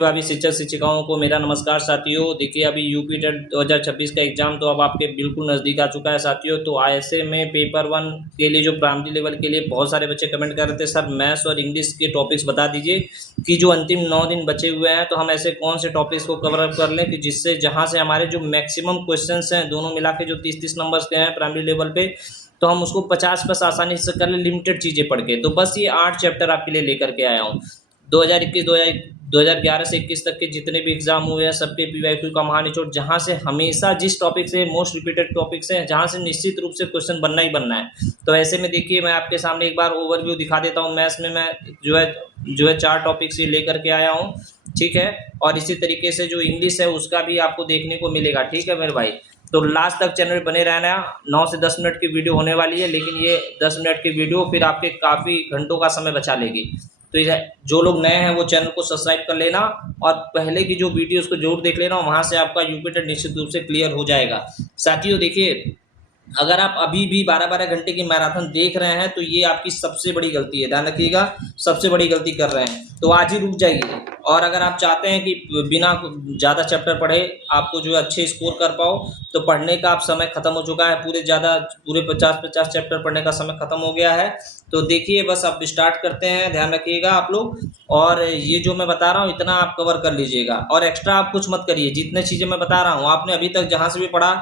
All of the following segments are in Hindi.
अभी शिक्षक शिक्षिकाओं को मेरा नमस्कार साथियों। देखिए अभी यूपी टेट 2026 का एग्जाम तो अब आपके बिल्कुल नज़दीक आ चुका है साथियों। तो ऐसे में पेपर 1 के लिए जो प्राइमरी लेवल के लिए बहुत सारे बच्चे कमेंट कर रहे थे सर मैथ्स और इंग्लिश के टॉपिक्स बता दीजिए कि जो अंतिम 9 दिन बचे हुए हैं तो हम ऐसे कौन से टॉपिक्स को कवर अप कर लें कि जिससे जहाँ से हमारे जो मैक्सिमम क्वेश्चन हैं दोनों मिला के जो 30-30 नंबर्स के हैं प्राइमरी लेवल पे, तो हम उसको 50+ आसानी से कर लें लिमिटेड चीज़ें पढ़ के। तो बस ये 8 चैप्टर आपके लिए लेकर के आया हूँ। 2011 से 21 तक के जितने भी एग्जाम हुए हैं सबके पीवाईक्यू का महानिचोड़, जहाँ से हमेशा जिस टॉपिक से मोस्ट रिपीटेड टॉपिक से जहाँ से निश्चित रूप से क्वेश्चन बनना ही बनना है। तो ऐसे में देखिए मैं आपके सामने एक बार ओवरव्यू दिखा देता हूँ। मैथ्स में मैं जो है 4 टॉपिक से लेकर के आया हूँ, ठीक है। और इसी तरीके से जो इंग्लिश है उसका भी आपको देखने को मिलेगा, ठीक है मेरे भाई। तो लास्ट तक चैनल बने रहना। 9 से 10 मिनट की वीडियो होने वाली है, लेकिन ये 10 मिनट की वीडियो फिर आपके काफ़ी घंटों का समय बचा लेगी। तो जो लोग नए हैं वो चैनल को सब्सक्राइब कर लेना और पहले की जो वीडियोस को जरूर देख लेना, वहाँ से आपका यूपी टेट निश्चित रूप से क्लियर हो जाएगा साथियों। देखिए अगर आप अभी भी 12-12 घंटे की मैराथन देख रहे हैं तो ये आपकी सबसे बड़ी गलती है, ध्यान रखिएगा, सबसे बड़ी गलती कर रहे हैं। तो आज ही रुक जाइए। और अगर आप चाहते हैं कि बिना ज़्यादा चैप्टर पढ़े आपको जो है अच्छे स्कोर कर पाओ, तो पढ़ने का आप समय ख़त्म हो चुका है। पूरे 50-50 चैप्टर पढ़ने का समय ख़त्म हो गया है। तो देखिए बस अब स्टार्ट करते हैं, ध्यान रखिएगा आप लोग। और ये जो मैं बता रहा हूँ इतना आप कवर कर लीजिएगा और एक्स्ट्रा आप कुछ मत करिए। जितने चीज़ें मैं बता रहा हूँ आपने अभी तक जहाँ से भी पढ़ा,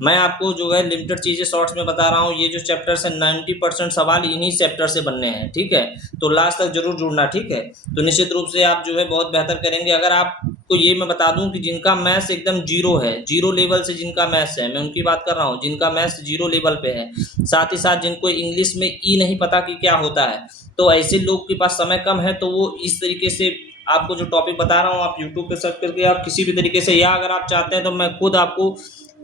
मैं आपको जो है लिमिटेड चीज़ें शॉर्ट्स में बता रहा हूँ। ये जो चैप्टर्स हैं 90% सवाल इन्हीं चैप्टर से बनने हैं, ठीक है। तो लास्ट तक जरूर जुड़ना, ठीक है। तो निश्चित रूप से आप जो है बहुत बेहतर करेंगे। अगर आपको ये मैं बता दूं कि जिनका मैथ्स एकदम जीरो है, जीरो लेवल से जिनका मैथ्स है, मैं उनकी बात कर रहा हूँ जिनका मैथ्स जीरो लेवल पे है, साथ ही साथ जिनको इंग्लिश में ई नहीं पता कि क्या होता है, तो ऐसे लोग के पास समय कम है तो वो इस तरीके से आपको जो टॉपिक बता रहा हूँ आप यूट्यूब पे सर्च करके आप किसी भी तरीके से, या अगर आप चाहते हैं तो मैं खुद आपको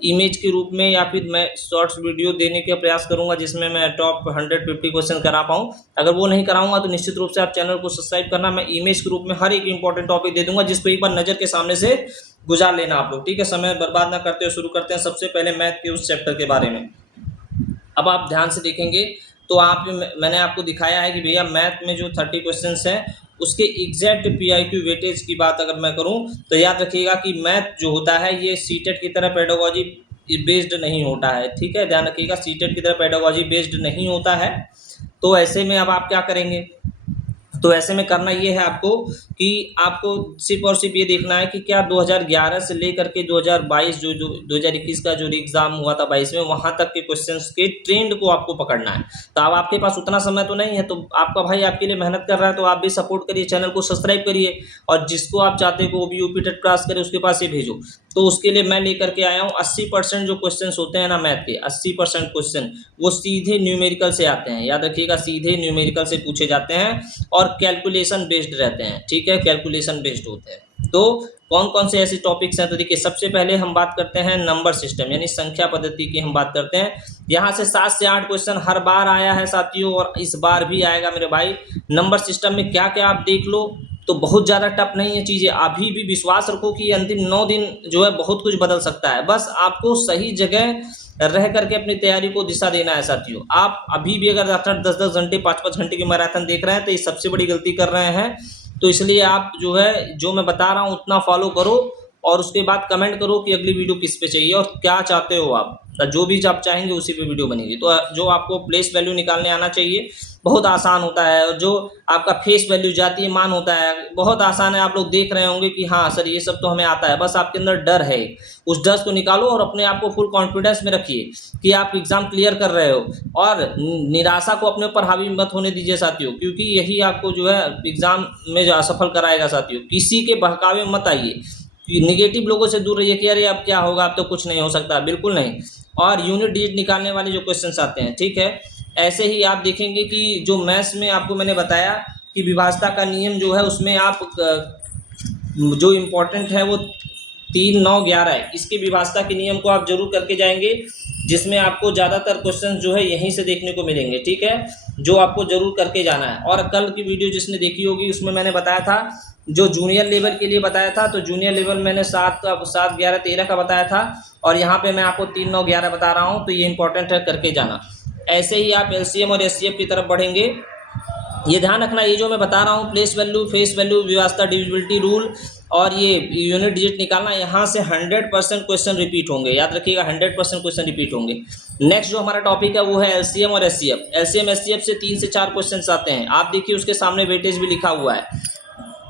इमेज के रूप में या फिर मैं शॉर्ट्स वीडियो देने का प्रयास करूंगा जिसमें मैं टॉप 150 क्वेश्चन करा पाऊँ। अगर वो नहीं कराऊंगा तो निश्चित रूप से आप चैनल को सब्सक्राइब करना, मैं इमेज के रूप में हर एक इंपॉर्टेंट टॉपिक दे दूंगा जिसको एक बार नज़र के सामने से गुजार लेना आप लोग, ठीक है। समय बर्बाद ना करते हुए शुरू करते हैं सबसे पहले मैथ के उस चैप्टर के बारे में। अब आप ध्यान से देखेंगे तो मैंने आपको दिखाया है कि भैया मैथ में जो 30 क्वेश्चन हैं उसके एग्जैक्ट पीआईक्यू वेटेज की बात अगर मैं करूं तो याद रखिएगा कि मैथ जो होता है ये सीटेट की तरह पेडागोजी बेस्ड नहीं होता है, ठीक है। ध्यान रखिएगा सीटेट की तरह पेडागोजी बेस्ड नहीं होता है। तो ऐसे में अब आप क्या करेंगे, तो ऐसे में करना ये है आपको कि आपको सिर्फ और सिर्फ ये देखना है कि क्या 2011 से लेकर के 2022 जो 2021 का जो एग्जाम हुआ था 22 में, वहाँ तक के क्वेश्चंस के ट्रेंड को आपको पकड़ना है। तो अब आपके पास उतना समय तो नहीं है, तो आपका भाई आपके लिए मेहनत कर रहा है तो आप भी सपोर्ट करिए, चैनल को सब्सक्राइब करिए और जिसको आप चाहते हो वो भी यूपी टेट क्रॉस करे उसके पास ये भेजो। तो उसके लिए मैं लेकर के आया हूँ 80% जो क्वेश्चन होते हैं ना मैथ के, 80% क्वेश्चन वो सीधे न्यूमेरिकल से आते हैं, याद रखिएगा सीधे न्यूमेरिकल से पूछे जाते हैं और कैलकुलेशन बेस्ड रहते हैं, ठीक है, कैलकुलेशन बेस्ड होते हैं। तो कौन कौन से ऐसे टॉपिक्स हैं, तो देखिए सबसे पहले हम बात करते हैं नंबर सिस्टम यानी संख्या पद्धति की हम बात करते हैं। यहाँ से 7 से 8 क्वेश्चन हर बार आया है साथियों और इस बार भी आएगा मेरे भाई। नंबर सिस्टम में क्या क्या आप देख लो, तो बहुत ज़्यादा टफ नहीं है चीज़ें। अभी भी विश्वास रखो कि अंतिम 9 दिन जो है बहुत कुछ बदल सकता है, बस आपको सही जगह रह करके अपनी तैयारी को दिशा देना है साथियों। आप अभी भी अगर 10-10 घंटे 5-5 घंटे की मैराथन देख रहे हैं तो ये सबसे बड़ी गलती कर रहे हैं। तो इसलिए आप जो है जो मैं बता रहा हूँ उतना फॉलो करो और उसके बाद कमेंट करो कि अगली वीडियो किस पे चाहिए और क्या चाहते हो आप, जो भी आप चाहेंगे उसी पे वीडियो बनेगी। तो जो आपको प्लेस वैल्यू निकालने आना चाहिए बहुत आसान होता है, और जो आपका फेस वैल्यू जातीय मान होता है बहुत आसान है। आप लोग देख रहे होंगे कि हाँ सर ये सब तो हमें आता है, बस आपके अंदर डर है, उस डर को निकालो और अपने आप को फुल कॉन्फिडेंस में रखिए कि आप एग्जाम क्लियर कर रहे हो। और निराशा को अपने ऊपर हावी मत होने दीजिए साथियों, क्योंकि यही आपको जो है एग्जाम में जो असफल कराएगा साथियों। किसी के बहकावे में मत आइए, निगेटिव लोगों से दूर रहिए कि अरे अब क्या होगा, अब तो कुछ नहीं हो सकता, बिल्कुल नहीं। और यूनिट डिजिट निकालने वाले जो क्वेश्चन आते हैं, ठीक है, ऐसे ही आप देखेंगे कि जो मैथ्स में आपको मैंने बताया कि विभाजता का नियम जो है उसमें आप जो इम्पोर्टेंट है वो 3, 9, 11 है, इसके विभाजता के नियम को आप जरूर करके जाएंगे, जिसमें आपको ज़्यादातर क्वेश्चन जो है यहीं से देखने को मिलेंगे, ठीक है, जो आपको जरूर करके जाना है। और कल की वीडियो जिसने देखी होगी उसमें मैंने बताया था जो जूनियर लेवल के लिए बताया था, तो जूनियर लेवल मैंने 7, 11, 13 का बताया था और यहाँ पे मैं आपको 3, 9, 11 बता रहा हूँ। तो ये इंपॉर्टेंट है, करके जाना। ऐसे ही आप एलसीएम और एचसीएफ की तरफ बढ़ेंगे। ये ध्यान रखना, ये जो मैं बता रहा हूँ प्लेस वैल्यू, फेस वैल्यू, विभाजता, डिविजिबिलिटी रूल और ये यूनिट डिजिट निकालना, यहाँ से 100% क्वेश्चन रिपीट होंगे, याद रखिएगा 100% क्वेश्चन रिपीट होंगे। नेक्स्ट जो हमारा टॉपिक है वो है एलसीएम और एचसीएफ। एलसीएम एचसीएफ से 3 से 4 क्वेश्चन आते हैं। आप देखिए उसके सामने वेटेज भी लिखा हुआ है।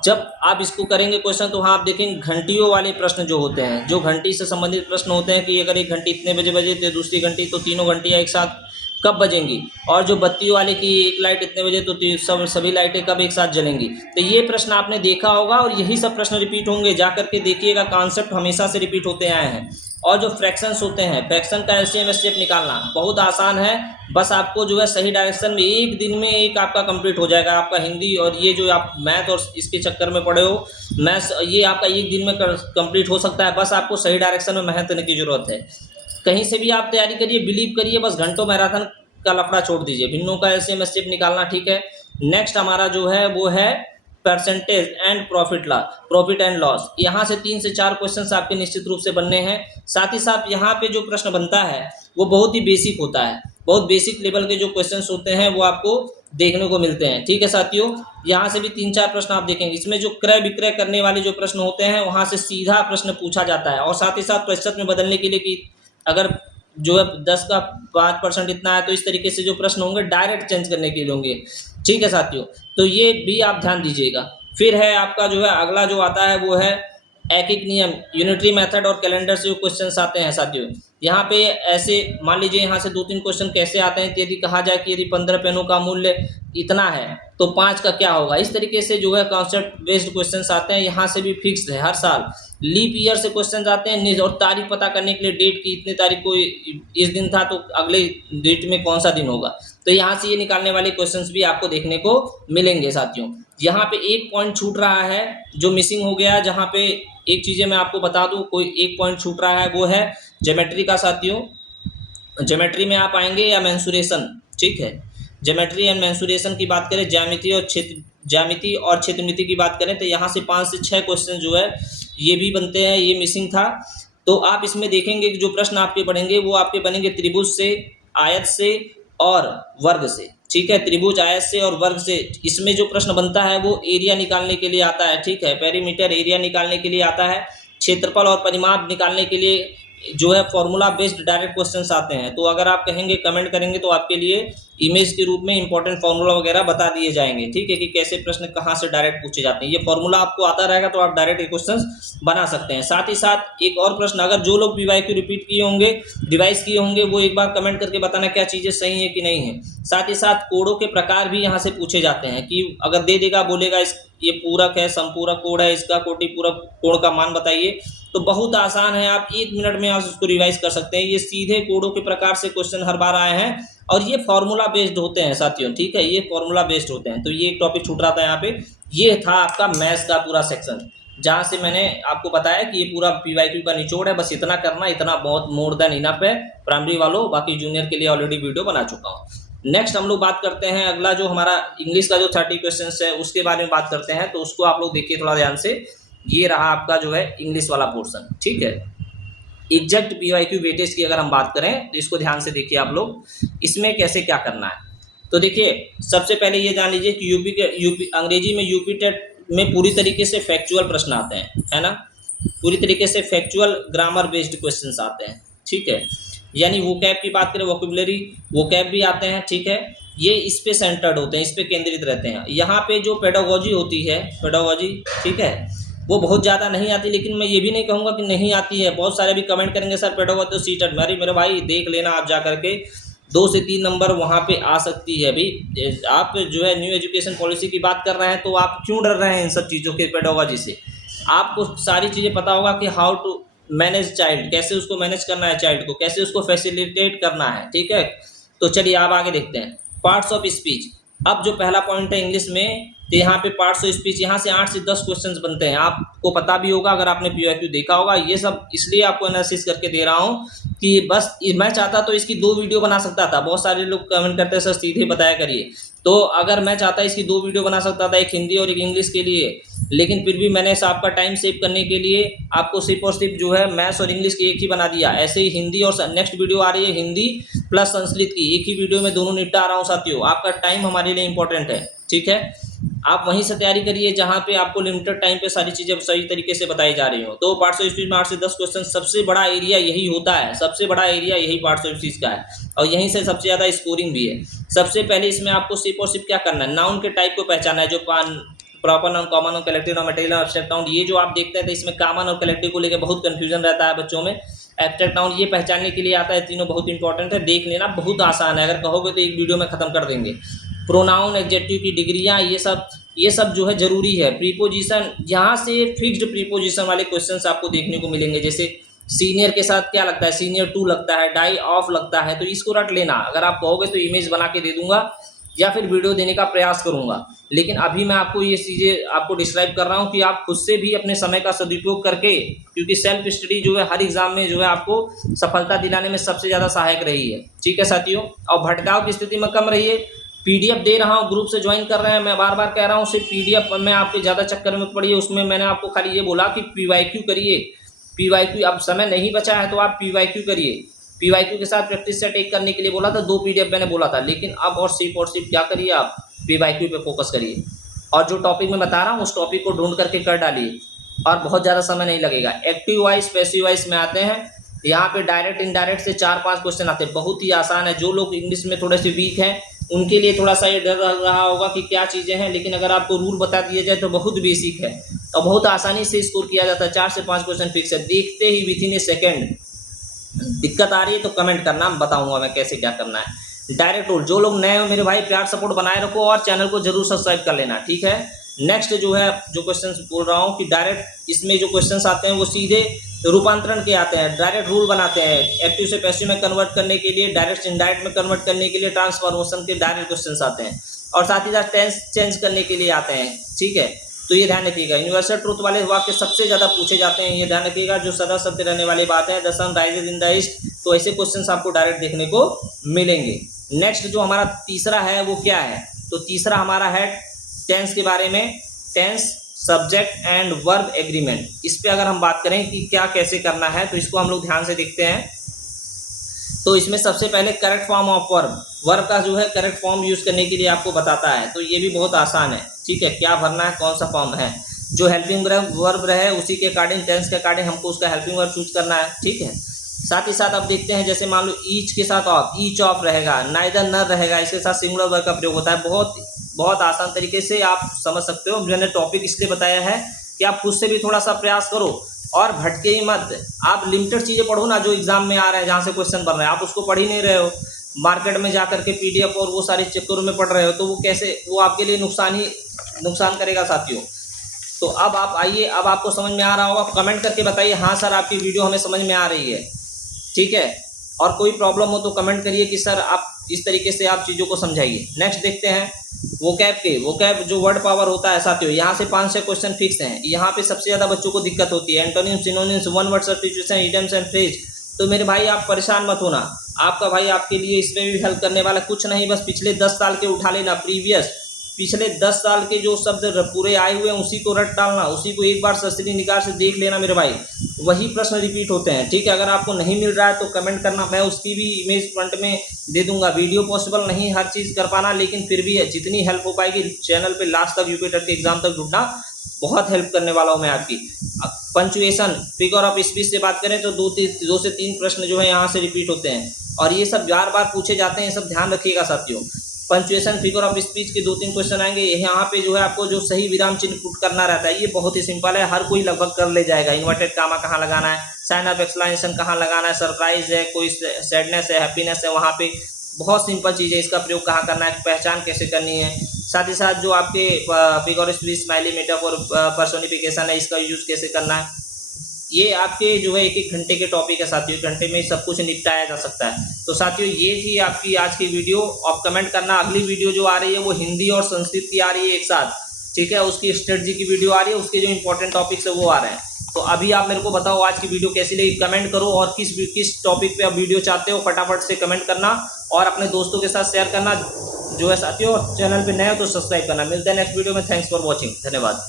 जब आप इसको करेंगे क्वेश्चन तो वहाँ आप देखेंगे घंटियों वाले प्रश्न जो होते हैं, जो घंटी से संबंधित प्रश्न होते हैं कि अगर एक घंटी इतने बजे बजे तो दूसरी घंटी तो तीनों घंटियाँ एक साथ कब बजेंगी, और जो बत्तियों वाले की एक लाइट इतने बजे तो सभी लाइटें कब एक साथ जलेंगी। तो ये प्रश्न आपने देखा होगा और यही सब प्रश्न रिपीट होंगे। जा करके देखिएगा, कॉन्सेप्ट हमेशा से रिपीट होते आए हैं। और जो फ्रैक्शंस होते हैं, फ्रैक्शन का एलसीएम एचसीएफ निकालना बहुत आसान है। बस आपको जो है सही डायरेक्शन में एक दिन में एक आपका कंप्लीट हो जाएगा। आपका हिंदी और ये जो आप मैथ और इसके चक्कर में पड़े हो, मैथ्स, ये आपका एक दिन में कंप्लीट हो सकता है। बस आपको सही डायरेक्शन में मेहनत करने की जरूरत है। कहीं से भी आप तैयारी करिए, बिलीव करिए, बस घंटों मैराथन का लफड़ा छोड़ दीजिए। भिन्नों का एलसीएम एचसीएफ निकालना, ठीक है। नेक्स्ट हमारा जो है वो है percentage and profit and loss. यहाँ से 3 से 4 क्वेश्चंस आपके निश्चित रूप से बनने हैं। साथ ही साथ यहाँ पे जो प्रश्न बनता है वो बहुत ही बेसिक होता है। बहुत बेसिक लेवल के जो क्वेश्चंस होते हैं वो आपको देखने को मिलते हैं, ठीक है साथियों। यहाँ से भी 3-4 प्रश्न आप देखेंगे। इसमें जो क्रय विक्रय करने वाले जो प्रश्न होते हैं वहाँ से सीधा प्रश्न पूछा जाता है। और साथ ही साथ प्रतिशत में बदलने के लिए कि अगर जो है 10 का 5% इतना है तो इस तरीके से जो प्रश्न होंगे डायरेक्ट चेंज करने के लिए होंगे, ठीक है साथियों। तो ये भी आप ध्यान दीजिएगा। फिर है आपका जो है अगला जो आता है वो है एकिक नियम, यूनिटरी मेथड और कैलेंडर से जो क्वेश्चन आते हैं साथियों। यहाँ पे ऐसे मान लीजिए यहाँ से 2-3 क्वेश्चन कैसे आते हैं। यदि कहा जाए कि यदि 15 पेनों का मूल्य इतना है तो 5 का क्या होगा, इस तरीके से जो है कॉन्सेप्ट बेस्ड क्वेश्चंस आते हैं। यहाँ से भी फिक्स्ड है, हर साल लीप ईयर से क्वेश्चन आते हैं। और तारीख पता करने के लिए डेट की इतने तारीख को इस दिन था तो अगले डेट में कौन सा दिन होगा। तो यहाँ से ये निकालने वाले क्वेश्चंस भी आपको देखने को मिलेंगे साथियों। यहाँ पे एक पॉइंट छूट रहा है जो मिसिंग हो गया है। जहाँ पे एक चीज़ें मैं आपको बता दूँ, कोई एक पॉइंट छूट रहा है वो है ज्योमेट्री का साथियों। ज्योमेट्री में आप आएंगे या मेंसुरेशन, ठीक है। ज्योमेट्री एंड मेंसुरेशन की बात करें, ज्यामिति और क्षेत्रमिति की बात करें तो यहाँ से 5 से 6 क्वेश्चन जो है ये भी बनते हैं। ये मिसिंग था। तो आप इसमें देखेंगे कि जो प्रश्न आपके बनेंगे वो आपके बनेंगे त्रिभुज से, आयत से और वर्ग से, ठीक है। त्रिभुज, आयत से और वर्ग से। इसमें जो प्रश्न बनता है वो एरिया निकालने के लिए आता है, ठीक है। पेरीमीटर एरिया निकालने के लिए आता है। क्षेत्रफल और परिमाप निकालने के लिए जो है फॉर्मूला बेस्ड डायरेक्ट क्वेश्चंस आते हैं। तो अगर आप कहेंगे, कमेंट करेंगे तो आपके लिए इमेज के रूप में इंपॉर्टेंट फार्मूला वगैरह बता दिए जाएंगे, ठीक है, कि कैसे प्रश्न कहाँ से डायरेक्ट पूछे जाते हैं। ये फार्मूला आपको आता रहेगा तो आप डायरेक्ट क्वेश्चंस बना सकते हैं। साथ ही साथ एक और प्रश्न, अगर जो लोग पीवाईक्यू रिपीट किए होंगे, रिवाइज किए होंगे, वो एक बार कमेंट करके बताना क्या चीज़ें सही है कि नहीं है। साथ ही साथ कोडों के प्रकार भी यहाँ से पूछे जाते हैं कि अगर दे देगा, बोलेगा ये पूरक है, संपूरक कोड है, इसका कोटि पूरक कोड का मान बताइए, तो बहुत आसान है। आप 1 मिनट में आप उसको रिवाइज कर सकते हैं। ये सीधे कोडों के प्रकार से क्वेश्चन हर बार आए हैं और ये फॉर्मूला बेस्ड होते हैं साथियों, ठीक है। ये फॉर्मूला बेस्ड होते हैं। तो ये एक टॉपिक छूट रहा था यहाँ पे। ये था आपका मैथ्स का पूरा सेक्शन, जहाँ से मैंने आपको बताया कि ये पूरा पीवाईक्यू का निचोड़ है। बस इतना करना, इतना बहुत मोर देन इनफ है प्राइमरी वालों। बाकी जूनियर के लिए ऑलरेडी वीडियो बना चुका हूँ। नेक्स्ट हम लोग बात करते हैं, अगला जो हमारा इंग्लिश का जो 30 क्वेश्चन है उसके बारे में बात करते हैं। तो उसको आप लोग देखिए थोड़ा ध्यान से। ये रहा आपका जो है इंग्लिश वाला पोर्शन, ठीक है। एग्जैक्ट पीवाईक्यू वेटेज की अगर हम बात करें तो इसको ध्यान से देखिए आप लोग, इसमें कैसे क्या करना है। तो देखिए सबसे पहले ये जान लीजिए कि यूपी अंग्रेजी में यूपी टेट में पूरी तरीके से फैक्चुअल प्रश्न आते हैं, है ना। पूरी तरीके से फैक्चुअल ग्रामर बेस्ड क्वेश्चंस आते हैं, ठीक है। यानी वोकैब की बात करें, वोकैबुलरी वोकैब भी आते हैं, ठीक है। ये इस पे सेंटर्ड होते हैं, इस पे केंद्रित रहते हैं। यहाँ पे जो पेडागोजी होती है, पेडागोजी, ठीक है, वो बहुत ज़्यादा नहीं आती। लेकिन मैं ये भी नहीं कहूँगा कि नहीं आती है। बहुत सारे भी कमेंट करेंगे सर पेडागोजी तो सीटेड, मेरे भाई देख लेना आप जा करके 2 से 3 नंबर वहाँ पे आ सकती है। भाई आप जो है न्यू एजुकेशन पॉलिसी की बात कर रहे हैं तो आप क्यों डर रहे हैं इन सब चीज़ों के पेडागोजी से। आपको सारी चीज़ें पता होगा कि हाउ टू मैनेज चाइल्ड, कैसे उसको मैनेज करना है, चाइल्ड को कैसे उसको फैसिलिटेट करना है, ठीक है। तो चलिए आप आगे देखते हैं पार्ट्स ऑफ स्पीच। अब जो पहला पॉइंट है इंग्लिश में, तो यहाँ पे पार्ट्स ऑफ स्पीच, यहाँ से 8 से 10 क्वेश्चंस बनते हैं। आपको पता भी होगा अगर आपने पीवाईक्यू देखा होगा। ये सब इसलिए आपको एनालिसिस करके दे रहा हूँ कि बस मैं चाहता तो इसकी 2 वीडियो बना सकता था। बहुत सारे लोग कमेंट करते हैं सर सीधे बताया करिए, तो अगर मैं चाहता इसकी 2 वीडियो बना सकता था, एक हिंदी और एक इंग्लिश के लिए। लेकिन फिर भी मैंने आपका टाइम सेव करने के लिए आपको सिर्फ और सिर्फ जो है मैथ्स और इंग्लिश की एक ही बना दिया। ऐसे ही हिंदी और नेक्स्ट वीडियो आ रही है हिंदी प्लस संस्कृत की, एक ही वीडियो में दोनों निपटा रहा हूँ साथियों। आपका टाइम हमारे लिए इंपॉर्टेंट है, ठीक है। आप वहीं से तैयारी करिए जहाँ पे आपको लिमिटेड टाइम पे सारी चीज़ें सही तरीके से बताई जा रही हो। तो पार्ट्स ऑफ स्पीच में 8 से 10 क्वेश्चन, सबसे बड़ा एरिया यही होता है, सबसे बड़ा एरिया यही पार्ट्स ऑफ स्पीच का है और यहीं से सबसे ज़्यादा स्कोरिंग भी है। सबसे पहले इसमें आपको सिर्फ और सिर्फ क्या करना है, नाउन के टाइप को पहचानना है, जो proper noun, common noun, collective noun, material noun, abstract noun, ये जो आप देखते हैं तो इसमें कॉमन और कलेक्टिव को लेकर बहुत कंफ्यूजन रहता है बच्चों में। एब्स्ट्रैक्ट नाउन ये पहचानने के लिए आता है, तीनों बहुत इंपॉर्टेंट है, देख लेना, बहुत आसान है, अगर कहोगे तो एक वीडियो में खत्म कर देंगे। प्रोनाउन, एडजेक्टिव की डिग्रियां, ये सब जो है जरूरी है। प्रीपोजिशन, यहाँ से फिक्स्ड प्रीपोजिशन वाले क्वेश्चंस आपको देखने को मिलेंगे, जैसे सीनियर के साथ क्या लगता है, सीनियर टू लगता है, डाई ऑफ लगता है, तो इसको रट लेना। अगर आप कहोगे तो इमेज बना के दे दूंगा या फिर वीडियो देने का प्रयास करूंगा, लेकिन अभी मैं आपको ये चीज़ें आपको डिस्क्राइब कर रहा हूँ कि आप खुद से भी अपने समय का सदुपयोग करके, क्योंकि सेल्फ स्टडी जो है हर एग्जाम में जो है आपको सफलता दिलाने में सबसे ज़्यादा सहायक रही है। ठीक है साथियों, और भटकाव की स्थिति में कम रहिए। पीडीएफ दे रहा हूँ, ग्रुप से ज्वाइन कर रहे हैं, मैं बार बार कह रहा हूँ सिर्फ पीडीएफ में आपके ज़्यादा चक्कर में पड़िए। उसमें मैंने आपको खाली ये बोला कि पीवाईक्यू करिए, पीवाईक्यू, अब समय नहीं बचा है तो आप पीवाईक्यू करिए। पीवाईक्यू के साथ प्रैक्टिस सेट एक करने के लिए बोला था, 2 पीडीएफ मैंने बोला था, लेकिन अब और सिर्फ क्या करिए, आप पीवाईक्यू पे फोकस करिए और जो टॉपिक मैं बता रहा हूँ उस टॉपिक को ढूंढ करके कर डालिए और बहुत ज़्यादा समय नहीं लगेगा। एक्टिव वाइज, पैसिव वाइज में आते हैं, यहाँ पे डायरेक्ट इनडायरेक्ट से 4-5 क्वेश्चन आते हैं, बहुत ही आसान है। जो लोग इंग्लिश में थोड़े से वीक हैं उनके लिए थोड़ा सा ये डर रहा होगा कि क्या चीज़ें हैं, लेकिन अगर आपको रूल बता दिया जाए तो बहुत बेसिक है और बहुत आसानी से स्कोर किया जाता है। 4 से 5 क्वेश्चन फिक्स है, देखते ही विथिन ए सेकेंड। दिक्कत आ रही है तो कमेंट करना, बताऊंगा मैं कैसे क्या करना है। डायरेक्ट रूल, जो लोग नए हो मेरे भाई प्यार सपोर्ट बनाए रखो और चैनल को जरूर सब्सक्राइब कर लेना, ठीक है। नेक्स्ट जो है, जो क्वेश्चंस बोल रहा हूँ कि डायरेक्ट इसमें जो क्वेश्चंस आते हैं वो सीधे रूपांतरण के आते हैं, डायरेक्ट रूल बनाते हैं। एक्टिव से पैसिव में कन्वर्ट करने के लिए, डायरेक्ट से इनडायरेक्ट में कन्वर्ट करने के लिए ट्रांसफॉर्मेशन के डायरेक्ट क्वेश्चंस आते हैं और साथ ही साथ टेंस चेंज करने के लिए आते हैं, ठीक है। तो ये ध्यान रखिएगा, यूनिवर्सल ट्रूथ वाले वाक्य सबसे ज़्यादा पूछे जाते हैं, ये ध्यान रखिएगा। जो सदा सत्य रहने वाली बात है, the sun rises in the east, तो ऐसे क्वेश्चंस आपको डायरेक्ट देखने को मिलेंगे। नेक्स्ट जो हमारा तीसरा है वो क्या है, तो तीसरा हमारा है टेंस के बारे में, tense, subject and verb agreement. इस पे अगर हम बात करें कि क्या कैसे करना है तो इसको हम लोग ध्यान से देखते हैं। तो इसमें सबसे पहले correct form of verb, verb का जो है करेक्ट फॉर्म यूज़ करने के लिए आपको बताता है, तो ये भी बहुत आसान है, ठीक है। क्या भरना है, कौन सा फॉर्म है, जो हेल्पिंग वर्ब रहे उसी के अकॉर्डिंग, टेंस के अकॉर्डिंग हमको उसका हेल्पिंग वर्ब चूज करना है, ठीक है। साथ ही साथ आप देखते हैं, जैसे मान लो ईच के साथ ऑफ, ईच ऑफ रहेगा, नाइदर नर रहेगा, इसके साथ सिंगुलर वर्ब का प्रयोग होता है। बहुत आसान तरीके से आप समझ सकते हो। मैंने टॉपिक इसलिए बताया है कि आप खुद से भी थोड़ा सा प्रयास करो और भटके ही मत। आप लिमिटेड चीज़ें पढ़ो ना, जो एग्जाम में आ रहा है, जहाँ से क्वेश्चन बन रहा है, आप उसको पढ़ ही नहीं रहे हो, मार्केट में जा करके पीडीएफ और वो सारे चक्करों में पढ़ रहे हो, तो वो कैसे, वो आपके लिए नुकसान करेगा साथियों। तो अब आप आइए, अब आपको समझ में आ रहा होगा, कमेंट करके बताइए हाँ सर आपकी वीडियो हमें समझ में आ रही है, ठीक है। और कोई प्रॉब्लम हो तो कमेंट करिए कि सर आप इस तरीके से आप चीज़ों को समझाइए। नेक्स्ट देखते हैं वोकैब जो वर्ड पावर होता है साथियों, यहाँ से 5-6 क्वेश्चन फिक्स हैं। यहाँ पे सबसे ज़्यादा बच्चों को दिक्कत होती है, antonym, synonyms, one word substitution, idioms and phrase. तो मेरे भाई आप परेशान मत होना, आपका भाई आपके लिए इसमें भी हेल्प करने वाला, कुछ नहीं बस पिछले 10 साल के उठा लेना, पिछले 10 साल के जो शब्द पूरे आए हुए हैं उसी को रट डालना, उसी को एक बार शस्त्री निगाह से देख लेना मेरे भाई, वही प्रश्न रिपीट होते हैं, ठीक है। अगर आपको नहीं मिल रहा है तो कमेंट करना, मैं उसकी भी इमेज फ्रंट में दे दूंगा। वीडियो पॉसिबल नहीं हर चीज़ कर पाना, लेकिन फिर भी है, जितनी हेल्प हो पाएगी चैनल पे लास्ट तक, यूपी टेट के एग्जाम तक जुड़ना, बहुत हेल्प करने वाला हूँ मैं आपकी। पंचुएशन, फिगर ऑफ स्पीच से बात करें तो 2 से 3 प्रश्न जो है यहाँ से रिपीट होते हैं और ये सब बार पूछे जाते हैं, सब ध्यान रखिएगा साथियों। पंचुएशन, फिगर ऑफ स्पीच के 2-3 क्वेश्चन आएंगे, यहाँ पे जो है आपको जो सही विराम चिन्ह पुट करना रहता है, ये बहुत ही सिंपल है, हर कोई लगभग कर ले जाएगा। इन्वर्टेड कामा कहाँ लगाना है, साइन ऑफ एक्सक्लेमेशन कहाँ लगाना है, सरप्राइज है, कोई सैडनेस है, हैप्पीनेस है, वहाँ पे बहुत सिंपल चीज़ है, इसका प्रयोग कहाँ करना है, पहचान कैसे करनी है। साथ ही साथ जो आपके figure of speech, smiley, metaphor, personification है, इसका यूज कैसे करना है, ये आपके जो है 1-1 घंटे के टॉपिक है साथियों, 1 घंटे में सब कुछ निपटाया जा सकता है। तो साथियों ये थी आपकी आज की वीडियो। आप कमेंट करना, अगली वीडियो जो आ रही है वो हिंदी और संस्कृत की आ रही है एक साथ, ठीक है। उसकी स्ट्रेटजी की वीडियो आ रही है, उसके जो इंपॉर्टेंट टॉपिक्स है वो आ रहे हैं। तो अभी आप मेरे को बताओ आज की वीडियो कैसी लगी, कमेंट करो और किस टॉपिक पे आप वीडियो चाहते हो फटाफट से कमेंट करना और अपने दोस्तों के साथ शेयर करना जो है साथियों। चैनल पे नए हो तो सब्सक्राइब करना। मिलते हैं नेक्स्ट वीडियो में, थैंक्स फॉर वॉचिंग, धन्यवाद।